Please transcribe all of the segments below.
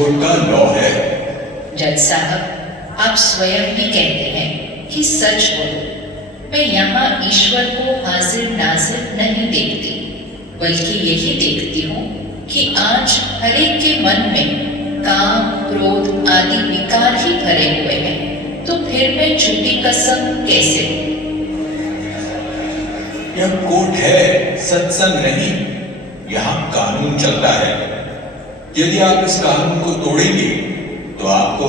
Court का law है। जज साहब, आप स्वयं भी कहते हैं कि सच बोलो। मैं यहाँ ईश्वर को हाजिर नाजिर नहीं देखती, बल्कि यही देखती हूँ कि आज हर एक के मन में काम, क्रोध आदि विकार ही भरे हुए हैं। तो फिर मैं झूठी कसम कैसे? यह कोर्ट है, सत्संग नहीं। यहाँ कानून चलता है। यदि आप इस कानून को तोड़ेंगे तो आपको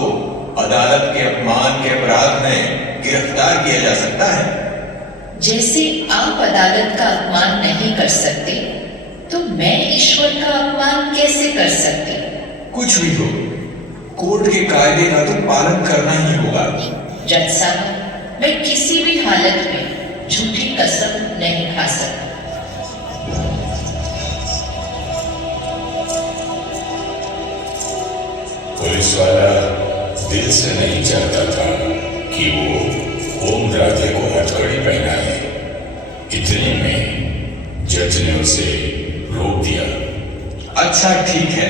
अदालत के अपमान के अपराध में गिरफ्तार किया जा सकता है। जैसे आप अदालत का अपमान नहीं कर सकते, तो मैं ईश्वर का अपमान कैसे कर सकती? कुछ भी हो, कोर्ट के कायदे का तो पालन करना ही होगा। जज साहब, मैं किसी भी हालत में झूठी कसम नहीं खा सकती। पुलिस वाला दिल से नहीं चाहता था कि वो ओम राधे को हथकड़ी पहनाए। इतने में जज ने उसे रोक दिया। अच्छा ठीक है,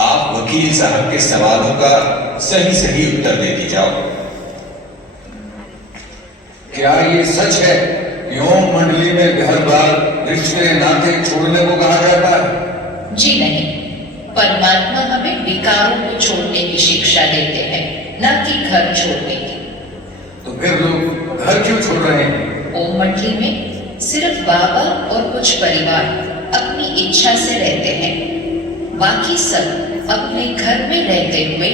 आप वकील साहब के सवालों का सही सही उत्तर देती जाओ। क्या ये सच है कि ओम मंडली में घर बार रिश्ते नाते छोड़ने को कहा जाता है? जी नहीं, परमात्मा हमें विकारों को छोड़ने की शिक्षा देते हैं, न कि घर छोड़ने की। तो फिर लोग घर क्यों छोड़ रहे हैं? ओम मंडली में सिर्फ बाबा और कुछ परिवार अपनी इच्छा से रहते हैं। बाकी सब अपने घर में रहते हुए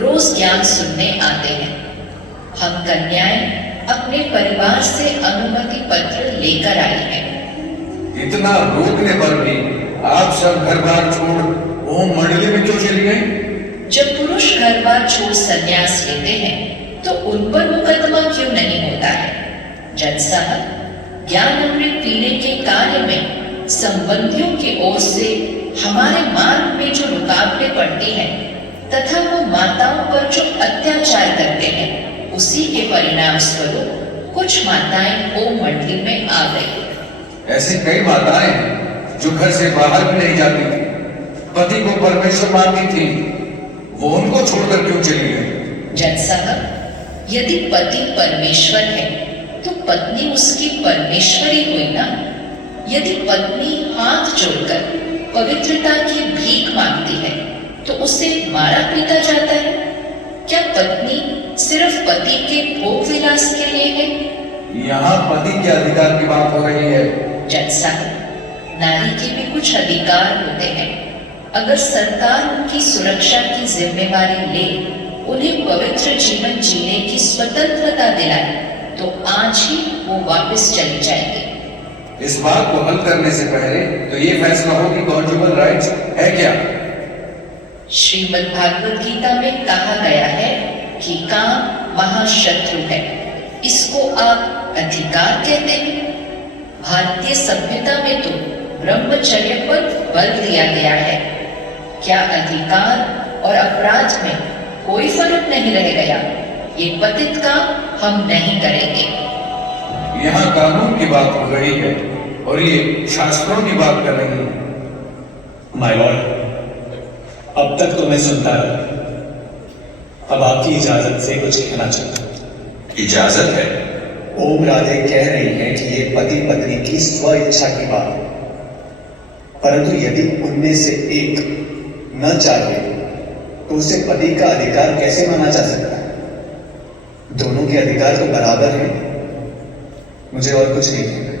रोज ज्ञान सुनने आते हैं। हम कन्याएं अपने परिवार से अनुमति पत्र लेकर आई हैं। इतना रोकने पर भी आप सब घर बार छोड़ ओम मंडली में क्यों चली गई? जब पुरुष घर बार छोड़ संन्यास लेते हैं तो उन पर मुकदमा क्यों नहीं होता है? जज साहब, ज्ञान अमृत पीने के कार्य में संबंधियों की ओर से हमारे मार्ग में जो रुकावटें पड़ती हैं तथा वो माताओं पर जो अत्याचार करते हैं, उसी के परिणाम स्वरूप कुछ माताएं ओम मंडली में आ गई। ऐसी कई माताएं हैं जो घर से बाहर भी नहीं जाती थी, पति को परमेश्वर मानती थी, वो उनको छोड़कर क्यों चली गई? जज साहब, यदि पति परमेश्वर है तो पत्नी उसकी परमेश्वरी हुई ना। यदि पत्नी हाथ जोड़कर पवित्रता की भीख मांगती है तो उसे मारा पीटा जाता है। क्या पत्नी सिर्फ पति के भोग विलास के लिए है? यहाँ पति के अधिकार की बात हो रही है। जज साहब, नारी के भी कुछ अधिकार होते हैं। अगर सरकार उनकी सुरक्षा की जिम्मेवारी ले, उन्हें पवित्र जीवन जीने की स्वतंत्रता दिलाए, तो आज ही वो वापस चली जाएगी। इस बात को हल करने से पहले तो ये फैसला हो कि कॉन्जुगल राइट्स है क्या? श्रीमद् भागवत गीता में कहा गया है कि काम महाशत्रु है। इसको आप अधिकार कहते हैं? भारतीय सभ्यता में तो ब्रह्मचर्य पर बल दिया गया है। क्या अधिकार और अपराध में कोई फर्क नहीं रह गया? ये पतित काम हम नहीं करेंगे। यहाँ कानून की बात हो रही है और ये शास्त्रों की बात कर रही है। माय लॉर्ड, अब तक तो मैं सुनता रहा, अब आपकी इजाजत से कुछ कहना चाहता हूं। इजाजत है? ओम राधे कह रही है कि ये पति पत्नी की स्व इच्छा की बात है, परंतु यदि उनमें से एक न चाहे तो उसे पति का अधिकार कैसे माना जा सकता है? दोनों के अधिकार तो बराबर हैं। मुझे और कुछ नहीं कहना।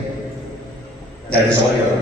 That is all your